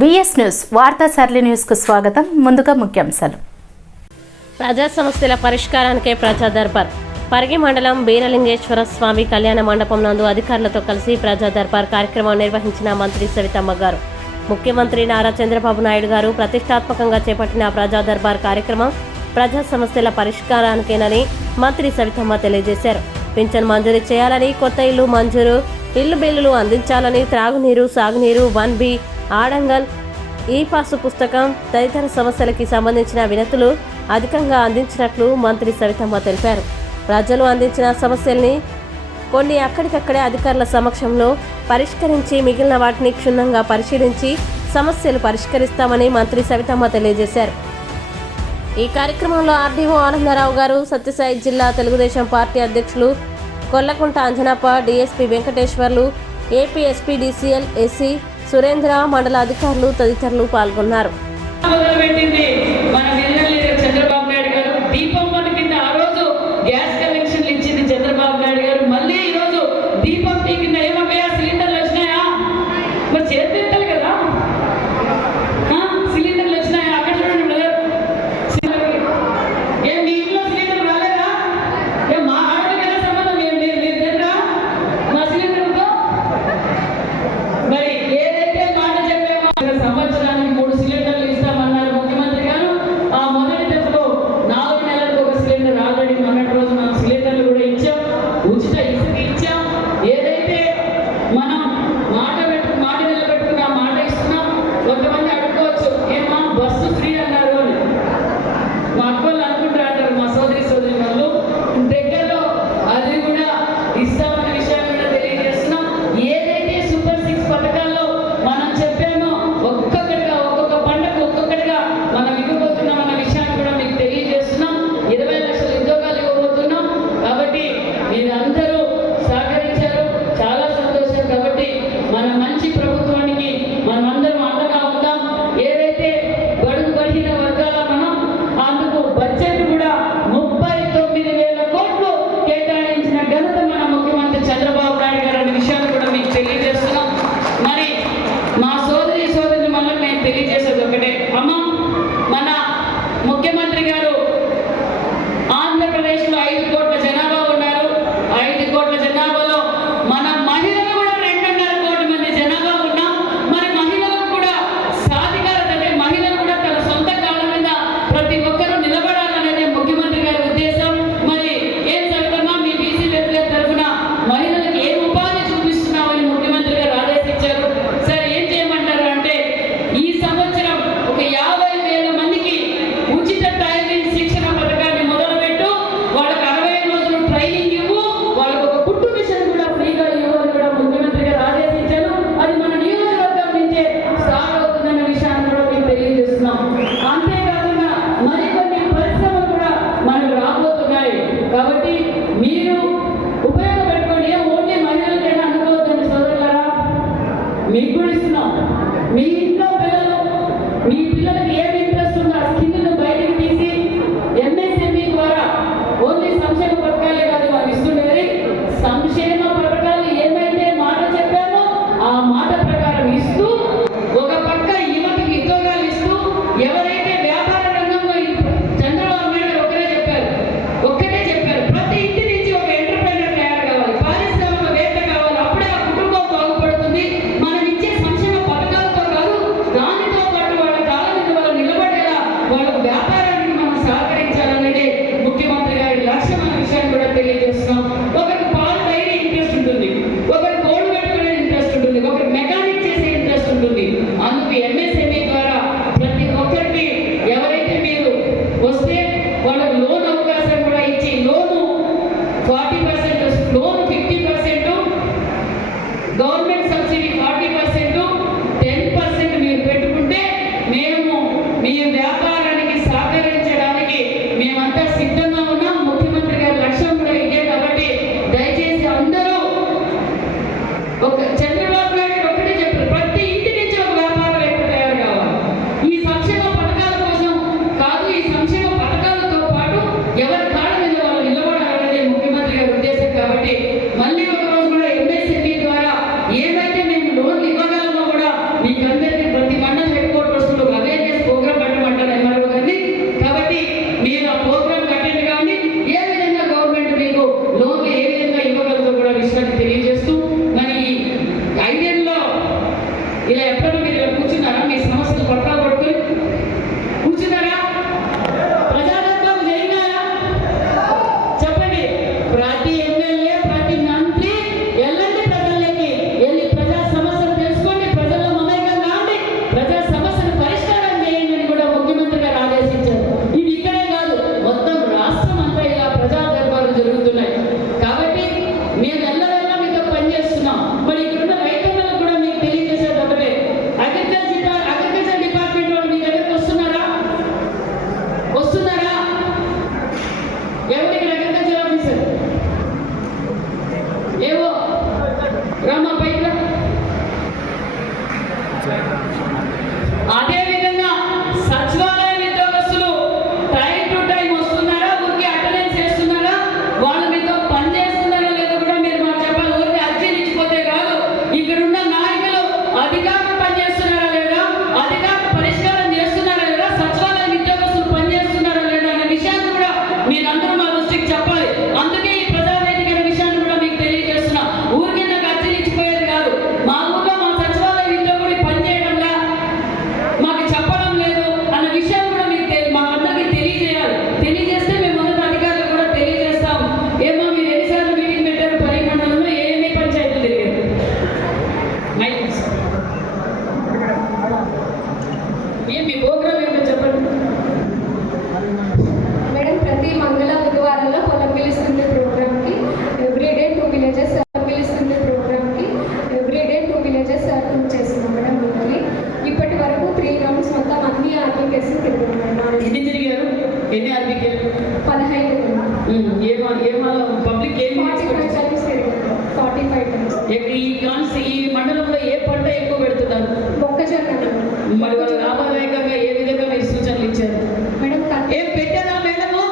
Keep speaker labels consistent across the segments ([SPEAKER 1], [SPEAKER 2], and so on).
[SPEAKER 1] VS news వార్తా సరళి న్యూస్కు స్వాగతం. ముందుగా ముఖ్యాంశాలు.
[SPEAKER 2] ప్రజా సమస్యల పరిష్కారానికే ప్రజా దర్బార్. పరిగి మండలం బీరలింగేశ్వర స్వామి కళ్యాణ మండపం నందు అధికారులతో కలిసి ప్రజా దర్బార్ కార్యక్రమం నిర్వహించిన మంత్రి సవితమ్మ గారు. ముఖ్యమంత్రి నారా చంద్రబాబు నాయుడు గారు ప్రతిష్టాత్మకంగా చేపట్టిన ప్రజా దర్బార్ కార్యక్రమం ప్రజా సమస్యల పరిష్కారానికేనని మంత్రి సవితమ్మ తెలియజేశారు. పింఛన్ మంజూరు చేయాలని కొత్త ఇల్లు మంజూరు ఇల్లు బిల్లులు అందించాలని త్రాగునీరు సాగునీరు వన్ బి ఆడంగల్. ఈ పాసు పుస్తకం తదితర సమస్యలకి సంబంధించిన వినతులు అధికంగా అందించినట్లు మంత్రి సవితమ్మ తెలిపారు. ప్రజలు అందించిన సమస్యల్ని కొన్ని అక్కడికక్కడే అధికారుల సమక్షంలో పరిష్కరించి మిగిలిన వాటిని క్షుణ్ణంగా పరిశీలించి సమస్యలు పరిష్కరిస్తామని మంత్రి సవితమ్మ తెలియజేశారు. ఈ కార్యక్రమంలో ఆర్డీఓ ఆనందరావు గారు సత్యసాయి జిల్లా తెలుగుదేశం పార్టీ అధ్యక్షులు Kollakunta Anjanappa DSP Venkateswarlu AP SPDCL SC Surendra మండల అధికారులు తదితరులు పాల్గొన్నారు.
[SPEAKER 3] ఈ
[SPEAKER 2] కాన్సి ఈ మండలంలో ఏ పంట ఎక్కువ పెడుతున్నారు?
[SPEAKER 4] మొక్కజొన్న
[SPEAKER 2] మరి వాళ్ళు లాభదాయకంగా ఏ విధంగా మీరు సూచనలు ఇచ్చారు?
[SPEAKER 4] మేడం
[SPEAKER 2] ఏం పెట్టేదా మేడము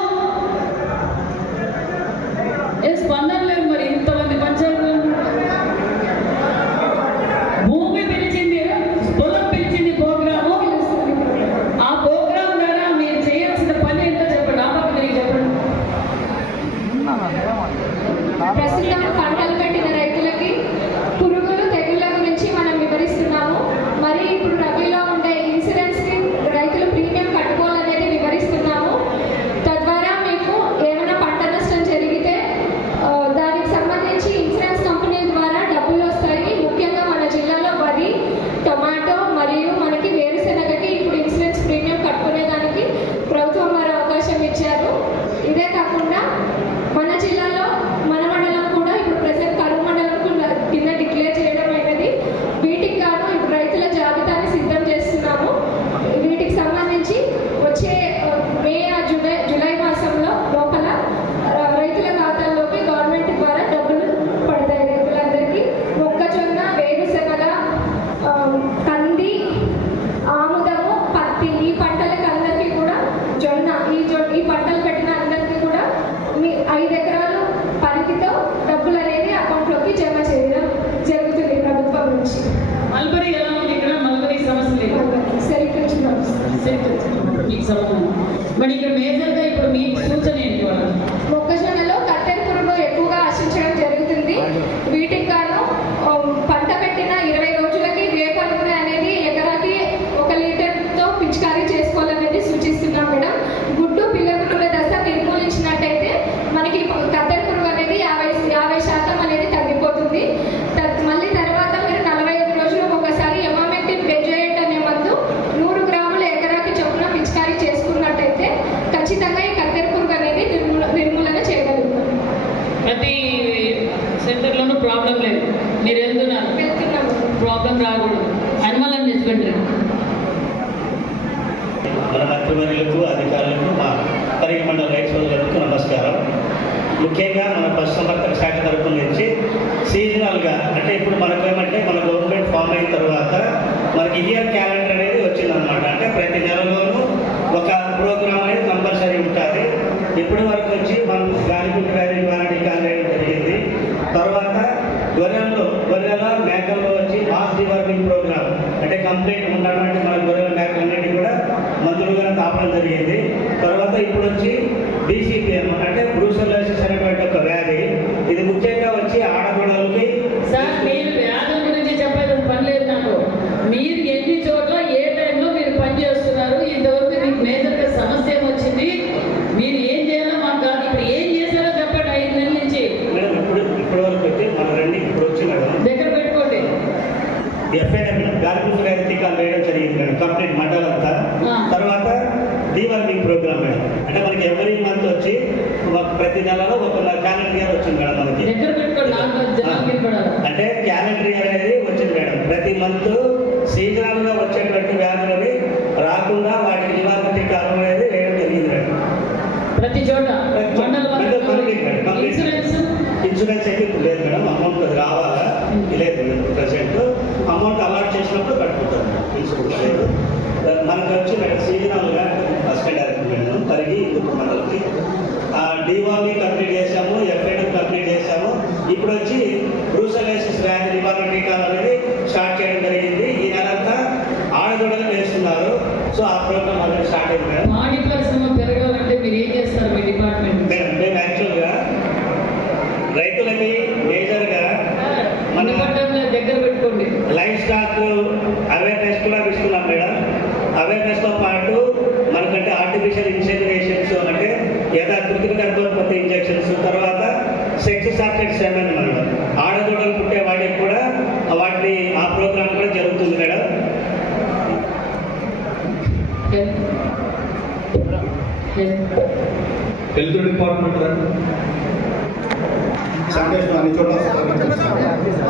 [SPEAKER 2] ఏ స్పందన లేదు మరి ఇంతమంది పంచాయతీ భూమి పిలిచింది పొలం పిలిచింది ప్రోగ్రాము. ఆ ప్రోగ్రాం ద్వారా మీరు చేయాల్సిన పని ఏంటో చెప్పండి ఆ పక్కన చెప్పండి.
[SPEAKER 4] ప్రస్తుతం పంటలు మరి
[SPEAKER 2] ఇక్కడ మేజర్
[SPEAKER 5] మన మంత్రివర్యులకు అధికారులకు మా పరిగ మండల రైతు సోదరులకు నమస్కారం. ముఖ్యంగా మన పశుసంవర్ధక శాఖ తరఫు నుంచి సీజనల్గా అంటే ఇప్పుడు మనకు ఏమంటే మన గవర్నమెంట్ ఫామ్ అయిన తర్వాత మనకి ఇయర్ క్యాలెండర్ అనేది వచ్చిందన్నమాట. అంటే ప్రతి నెలలోనూ కంప్లీట్ ఉండాలంటే మన గొర్రెల మేకలన్నిటి కూడా మందులుగా కాపడం జరిగింది. తర్వాత ఇప్పుడు వచ్చి డీసీపీ అనమాట అంటే
[SPEAKER 2] బ్రూసర్
[SPEAKER 5] అంటే క్యాలెండర్ ఇయర్ అనేది వచ్చింది మేడం. ప్రతి మంత్ సీజనల్గా వచ్చేటువంటి వ్యాధులని రాకుండా వాటికి నివారణ టీకాలు అనేది వేయడం జరిగింది మేడం.
[SPEAKER 2] ప్రతి చోట. ఇన్సూరెన్స్
[SPEAKER 5] ఇన్సూరెన్స్ అయితే ఇప్పుడు లేదు మేడం. అమౌంట్ అది రావాలా? లేదు మేడం. ప్రజెంట్ అమౌంట్ అలాట్ చేసినప్పుడు కట్టుకుంటారు మేడం. ఇన్సూరెన్స్ లేదు. మనకు వచ్చి మేడం సీజనల్గా అసిస్టెంట్ డైరెక్టర్ మేడం పరిగి ఇందుకు మండలికి కంప్లీట్ చేశాము ఎఫ్ఐడి కంప్లీట్ చేశాము. ఇప్పుడు వచ్చి బ్రూసలైసిస్ వ్యాధి నివారణ టీకాలు అనేది స్టార్ట్ చేయడం జరిగింది ఈ నెలంతా ఆడదొడలు వేస్తున్నారు సో ఆ ప్రోగ్రామ్ అనేది స్టార్ట్ అయింది మేడం
[SPEAKER 2] పాడి పరిశ్రమ పెరగాలంటే మీరు ఏం చేస్తారు మీ డిపార్ట్మెంట్
[SPEAKER 5] మేడం మేము యాక్చువల్గా రైతులకి మేజర్గా మన
[SPEAKER 2] మండపంలో దగ్గర పెట్టుకోండి
[SPEAKER 5] లైఫ్ స్టాక్ అవేర్నెస్ కూడా ఇస్తున్నాం మేడం అవేర్నెస్తో పాటు మనకంటే ఆర్టిఫిషియల్ ఇన్సెమినేషన్స్ అంటే ఏదా కృత్రిమ గర్భోత్పత్తి ఇంజెక్షన్స్ తర్వాత సెక్స్ సాకెట్స్ ఏమైనా మేడం ఆడదూడలు పుట్టే వాటికి కూడా వాటిని ఆ ప్రోగ్రామ్ కూడా జరుగుతుంది మేడం.
[SPEAKER 2] హెల్త్
[SPEAKER 6] డిపార్ట్మెంట్ రండి
[SPEAKER 7] శానిటైజేషన్ అన్ని చోట్ల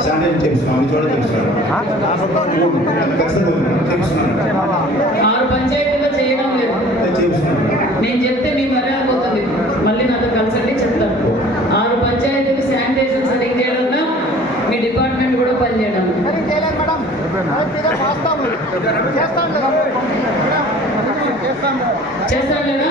[SPEAKER 7] శానిటైజేషన్ చేపిస్తున్నాం అన్ని చోట్ల చేపిస్తున్నాం ఖచ్చితంగా చేపిస్తున్నాం
[SPEAKER 2] ఆరు పంచాయతీలో చేయడం లేదు
[SPEAKER 7] చేపిస్తున్నాం
[SPEAKER 2] నేను చెప్తే మీ మర్యాద పోతుంది. మళ్ళీ నాతో కన్సల్ట్ చెప్తాను ఆరు పంచాయతీలు శానిటైజేషన్ సరిగ్గా చేయడంలో మీ డిపార్ట్మెంట్ కూడా పనిచేయడం. చేస్తాను లేదా